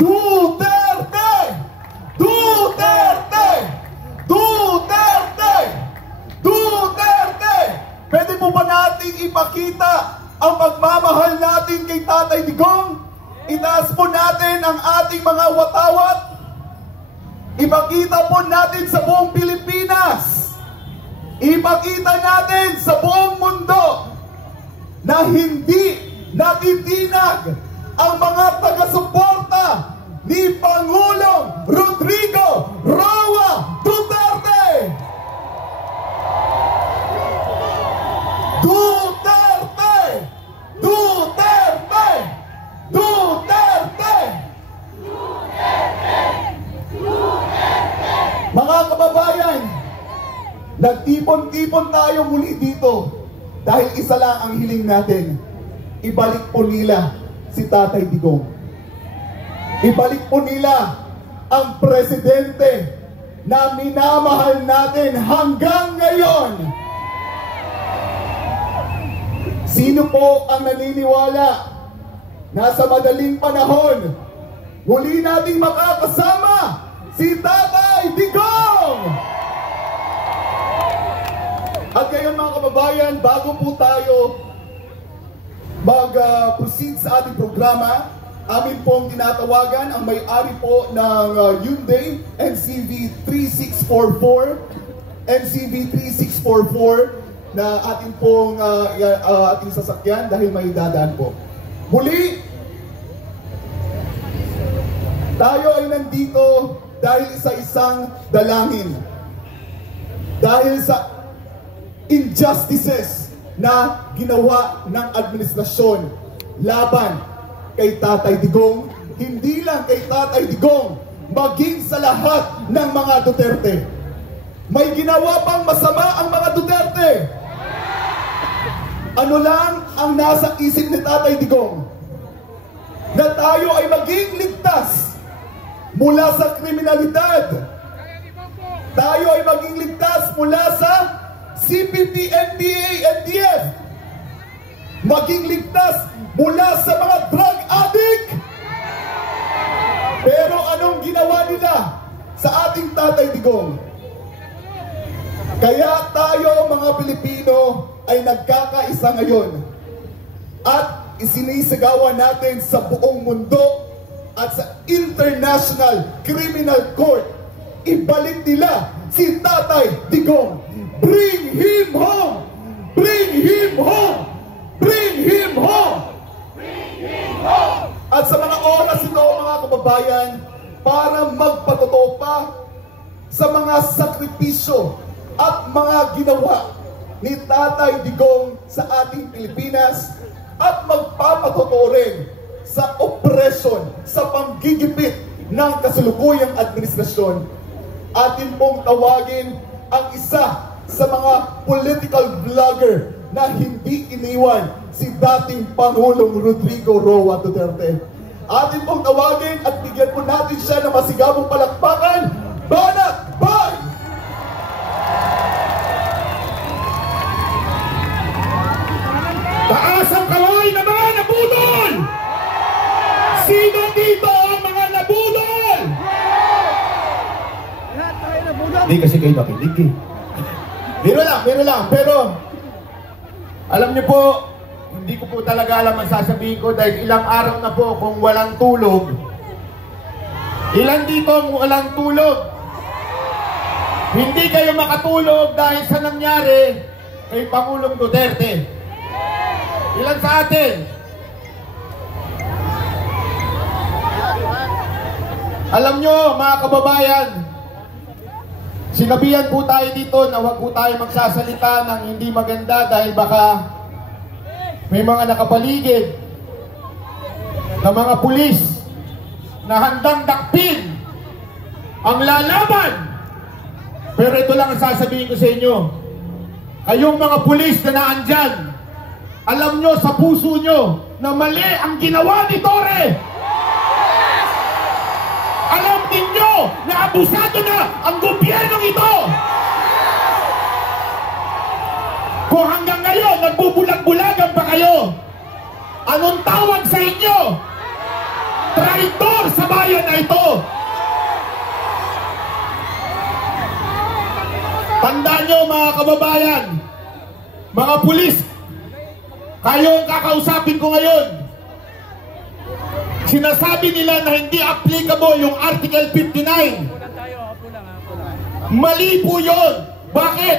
Duterte! Duterte! Duterte! Duterte! Pwede po ba natin ipakita ang pagmamahal natin kay Tatay Digong? Itaas po natin ang ating mga watawat. Ipakita po natin sa buong Pilipinas. Ipakita natin sa buong mundo na hindi natitinag ang mga taga-suporta ni Pangulong Rodrigo Roa Duterte. Duterte! Duterte! Duterte! Mga kababayan, nagtipon-tipon tayo muli dito dahil isa lang ang hiling natin. Ibalik po nila si Tatay Digong. Ibalik po nila ang presidente na minamahal natin hanggang ngayon. Sino po ang naniniwala na sa madaling panahon muli nating makakasama si Tatay Digong? At ngayon mga kababayan, bago po tayo mag-proceed sa ating programa, amin pong tinatawagan ang may-ari po ng Hyundai NCV 3644 NCV 3644 na ating pong ating sasakyan dahil may dadaan po. Muli, tayo ay nandito dahil sa isang dalangin. Dahil sa injustices na ginawa ng administrasyon laban kay Tatay Digong, hindi lang kay Tatay Digong, maging sa lahat ng mga Duterte. May ginawa pang masama ang mga Duterte. Ano lang ang nasa isip ni Tatay Digong? Na tayo ay maging ligtas mula sa kriminalidad. Tayo ay maging ligtas mula sa CPP, NPA, NDF. Maging ligtas mula sa mga drug addict. Pero anong ginawa nila sa ating Tatay Digong? Kaya tayo mga Pilipino ay nagkakaisa ngayon at isinisigawan natin sa buong mundo at sa International Criminal Court. Ibalik nila si Tatay Digong. Bring him home! Bring him home! Bring him home! Bring him home! At sa mga oras ito mga kababayan, para magpatotoo pa sa mga sakripisyo at mga ginawa ni Tatay Digong sa ating Pilipinas at magpapatotoo rin sa opresyon, sa panggigipit ng kasalukuyang administrasyon. Atin pong tawagin ang isa sa mga political vlogger na hindi iniwan si dating Pangulong Rodrigo Roa Duterte. Atin pong tawagin at bigyan po natin siya ng masigabong palakpakan. Banat Bay! Taas ang kamay ng mga nabudol! Sino dito ang mga nabudol? Hindi kasi kayo nakinig eh. Biro lang. Pero, alam niyo po, hindi ko po talaga alam ang sasabihin ko dahil ilang araw na po kung walang tulog. Ilan dito ang walang tulog? Hindi kayo makatulog dahil sa nangyari kay Pangulong Duterte. Ilan sa atin? Alam nyo, mga kababayan, sinabihan po tayo dito na huwag po tayo magsasalita ng hindi maganda dahil baka may mga nakapaligid na mga pulis na handang dakpin ang lalaban. Pero ito lang ang sasabihin ko sa inyo. Kayong mga pulis na naandyan, alam nyo sa puso nyo na mali ang ginawa ni Torre. Alam ninyo na abusado na ang gobyernong ito. Kung hanggang ngayon nagbubulag-bulagan pa kayo, anong tawag sa inyo? Traitor sa bayan na ito! Tandaan nyo mga kababayan, mga pulis, kayo ang kakausapin ko ngayon. Sinasabi nila na hindi applicable yung Article 59. Mali po yun. Bakit?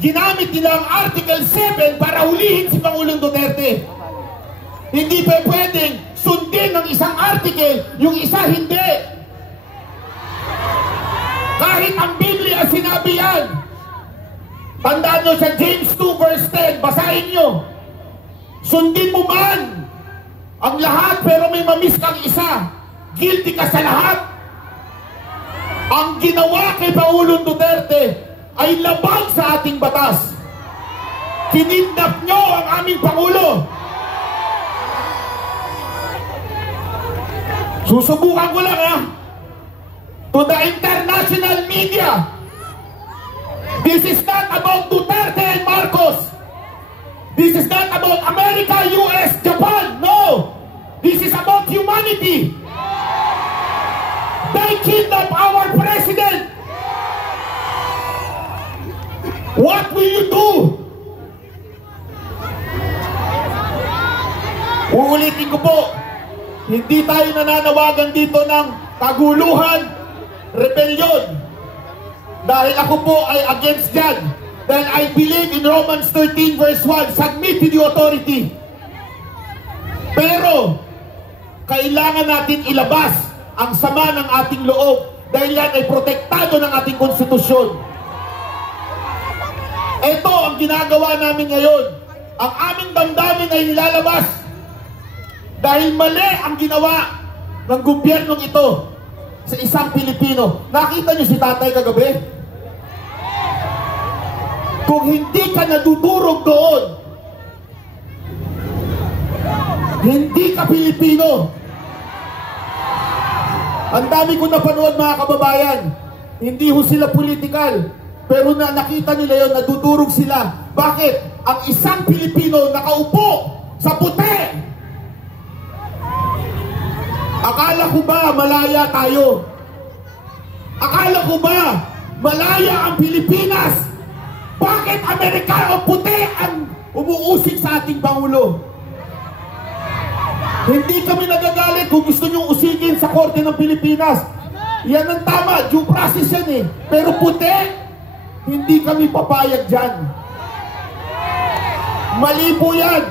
Ginamit nila ang Article 7 para hulihin si Pangulong Duterte. Hindi pa pwedeng sundin ng isang article, yung isa hindi. Kahit ang Biblia sinabi yan. Tandaan nyo sa James 2 verse 10, basahin nyo. Sundin mo man ang lahat pero may mamiss kang isa. Guilty ka sa lahat. Ang ginawa kay Pangulong Duterte ay labag sa ating batas. Kinidnap nyo ang aming Pangulo. Susubukan ko lang to the international media. This is not about Duterte and Marcos. This is not about America, US, Japan. No. This is about humanity. They kidnapped our president. What will you do? Uulitin ko po, hindi tayo nananawagan dito ng kaguluhan, rebellion. Dahil ako po ay against dyan. Dahil I believe in Romans 13 verse 1, submit to the authority. Pero, kailangan natin ilabas ang sama ng ating loob dahil yan ay protektado ng ating konstitusyon. Ito ang ginagawa namin ngayon. Ang aming damdamin ay nilalabas dahil mali ang ginawa ng gobyernong ito sa isang Pilipino. Nakita niyo si tatay kagabi? Kung hindi ka nadudurog doon, hindi ka Pilipino. Ang dami ko napanood mga kababayan. Hindi ho sila political, pero nakita nila yon, nadudurog sila. Bakit? Ang isang Pilipino nakaupo sa puti. Akala ko ba malaya tayo? Akala ko ba malaya ang Pilipinas? Bakit Amerikano puti ang umuusig sa ating Pangulo? Hindi kami nagagalit kung gusto nyong usigin sa Korte ng Pilipinas. Yan ang tama, due process yan eh. Pero puti, hindi kami papayag dyan. Mali po yan.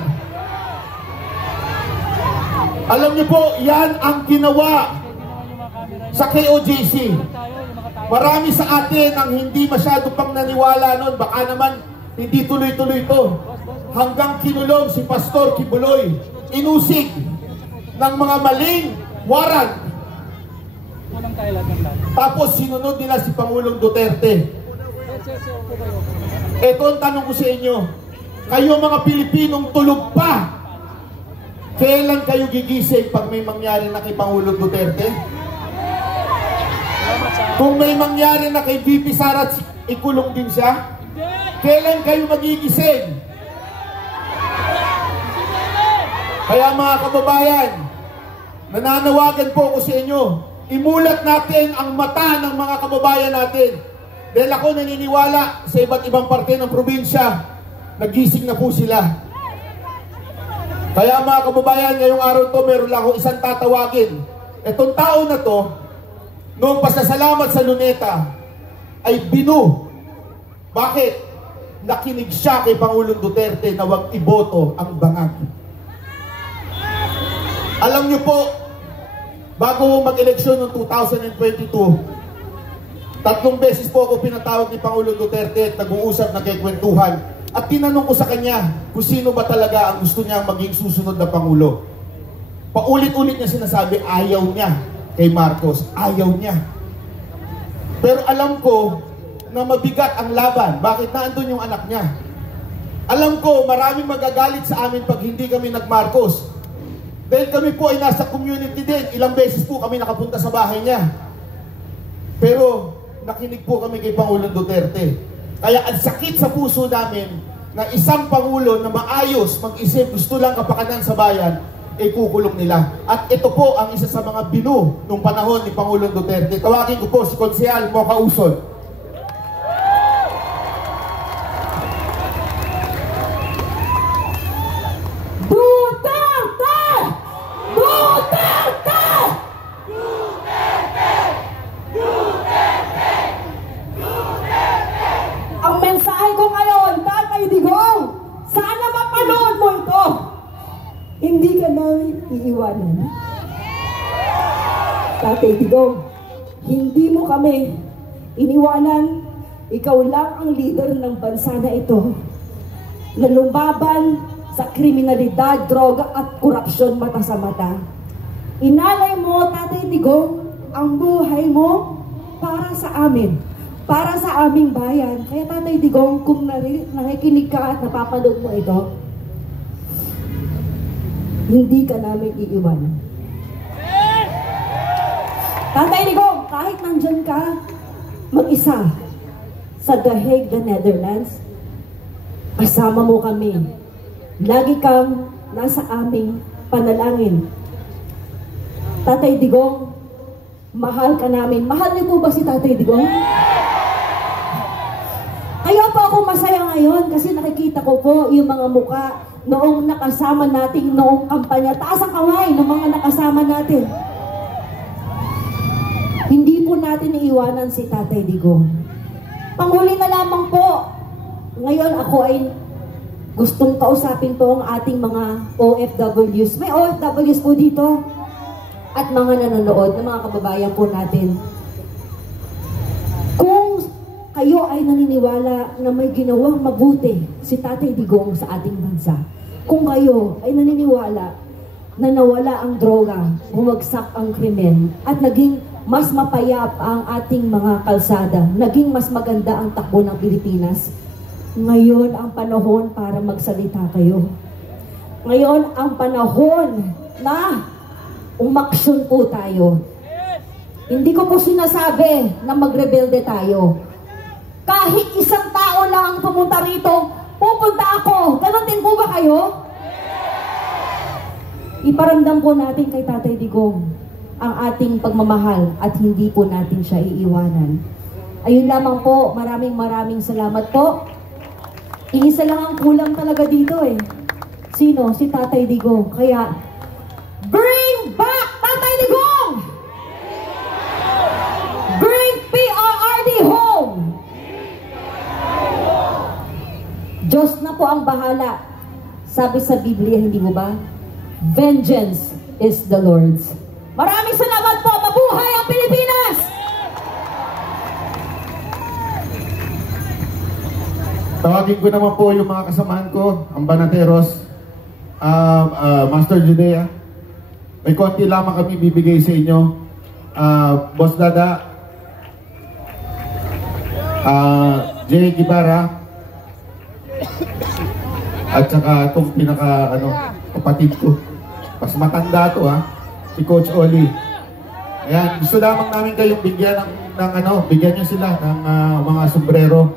Alam niyo po, yan ang ginawa sa KOJC. Marami sa atin ang hindi masyado pang naniwala noon. Baka naman hindi tuloy-tuloy ito. Hanggang kinulong si Pastor Kibuloy. Inusig ng mga maling warrant. Tapos sinunod nila si Pangulong Duterte. Ito ang tanong ko sa inyo. Kayo mga Pilipinong tulog pa, kailan kayo gigising pag may mangyari na kay Pangulong Duterte? Kung may mangyari na kay VP Sara, ikulong din siya? Kailan kayo magigising? Kaya mga kababayan, nananawagan po ako sa inyo, imulat natin ang mata ng mga kababayan natin. Dahil ako naniniwala sa iba't ibang parte ng probinsya, nagising na po sila. Kaya mga kababayan, ngayong araw to, meron lang akong isang tatawagin. Itong tao na to, noong pasasalamat sa Luneta, ay binu. Bakit? Nakinig siya kay Pangulong Duterte na wag iboto ang bangag. Alam niyo po, bago mag-eleksyon noong 2022, 3 beses po ako pinatawag ni Pangulong Duterte at nag-uusap na kikwentuhan. At tinanong ko sa kanya kung sino ba talaga ang gusto niya maging susunod na Pangulo. Paulit-ulit niya sinasabi, ayaw niya kay Marcos. Ayaw niya. Pero alam ko na mabigat ang laban. Bakit? Naandun yung anak niya. Alam ko, maraming magagalit sa amin pag hindi kami nag-Marcos. Dahil kami po ay nasa community din. Ilang beses po kami nakapunta sa bahay niya. Pero nakinig po kami kay Pangulong Duterte. Kaya ang sakit sa puso namin na isang Pangulo na maayos, mag-isip, gusto lang kapakanan sa bayan, kukulong nila. At ito po ang isa sa mga binu nung panahon ni Pangulong Duterte. Tawagin ko po si Konsehal Mocha Usod. Duterte! Duterte! Ang mensahe ko ngayon, Tatay Digong, sana mapanood mo ito. Hindi ka namin iiwanan. Tatay Digong, hindi mo kami iniwanan. Ikaw lang ang leader ng bansa na ito na lumaban sa kriminalidad, droga at korupsyon mata sa mata. Inalay mo, Tatay Digong, ang buhay mo para sa amin, para sa aming bayan. Kaya Tatay Digong, kung nakikinig ka at napapanood mo ito, hindi ka namin iiwanan. Tatay Digong, kahit nandyan ka mag-isa sa The Hague, the Netherlands, kasama mo kami. Lagi kang nasa aming panalangin. Tatay Digong, mahal ka namin. Mahal niyo po ba si Tatay Digong? Kaya po ako masaya ngayon kasi nakikita ko po yung mga muka noong nakasama natin noong kampanya. Taas ang kamay ng mga nakasama natin. Hindi po natin iiwanan si Tatay Digong. Panghuli na lamang po, ngayon ako ay gustong kausapin po ang ating mga OFWs. May OFWs po dito at mga nanonood, ng mga kababayan po natin. Kung kayo ay naniniwala na may ginawang mabuti si Tatay Digong sa ating bansa, kung kayo ay naniniwala na nawala ang droga, bumagsak ang krimen, at naging mas mapayap ang ating mga kalsada, naging mas maganda ang takbo ng Pilipinas, ngayon ang panahon para magsalita kayo. Ngayon ang panahon na umaksyon po tayo. Hindi ko po sinasabi na magrebelde tayo. Kahit isang tao lang ang pumunta rito, pupunta ako. Ganon din po ba kayo? Iparamdam po natin kay Tatay Digong ang ating pagmamahal at hindi po natin siya iiwanan. Ayun lamang po, maraming salamat po. Iisa lang ang kulang talaga dito eh. Sino? Si Tatay Digong. Kaya, bring back Tatay Digong! Bring PRRD home! Diyos na po ang bahala. Sabi sa Biblia, hindi mo ba? Vengeance is the Lord's. Maraming salamat po! Mabuhay ang Pilipinas! Tawagin ko naman po yung mga kasamahan ko, ang Banateros, Master Judea. May konti lamang kami bibigay sa inyo. Boss Dada, Jay Gibara, at saka itong kapatid ko. Mas matanda to si Coach Oli. Ayan, gusto lamang namin kayong bigyan bigyan nyo sila ng mga sombrero.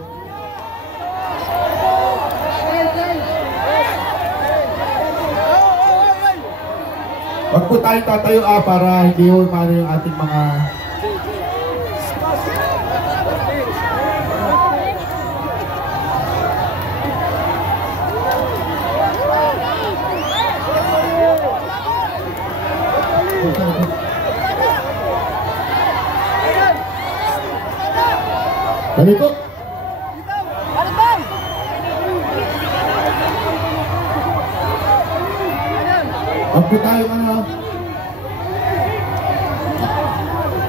Wag po tayong tatayo para hindi yung ating mga Ganito. Wag po tayo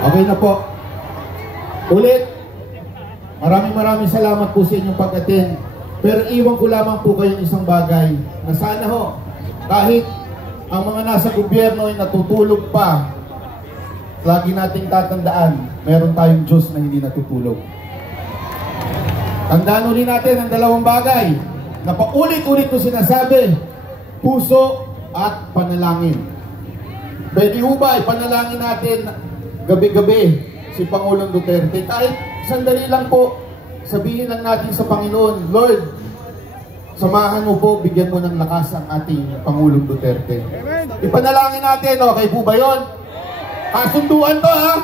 Okay na po. Ulit, maraming salamat po sa inyong pag-attend. Pero iwan ko lamang po kayong isang bagay na sana kahit ang mga nasa gobyerno ay natutulog pa, lagi nating tatandaan, meron tayong Diyos na hindi natutulog. Tandaan ulit natin ang dalawang bagay na paulit-ulit ko sinasabi, puso at panalangin. Pwede ho ba ipanalangin natin gabi-gabi si Pangulong Duterte? Kahit sandali lang po, sabihin lang natin sa Panginoon, Lord, samahan mo po, bigyan mo ng lakas ang ating Pangulong Duterte. Ipanalangin natin, okay po ba yun? Kasunduan to ha?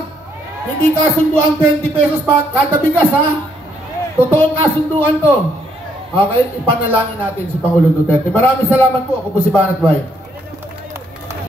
Hindi kasunduan 20 pesos pa kada bigas ha? Totoong kasunduan to. Okay, ipanalangin natin si Pangulong Duterte. Maraming salamat po. Ako po si Banat Bay.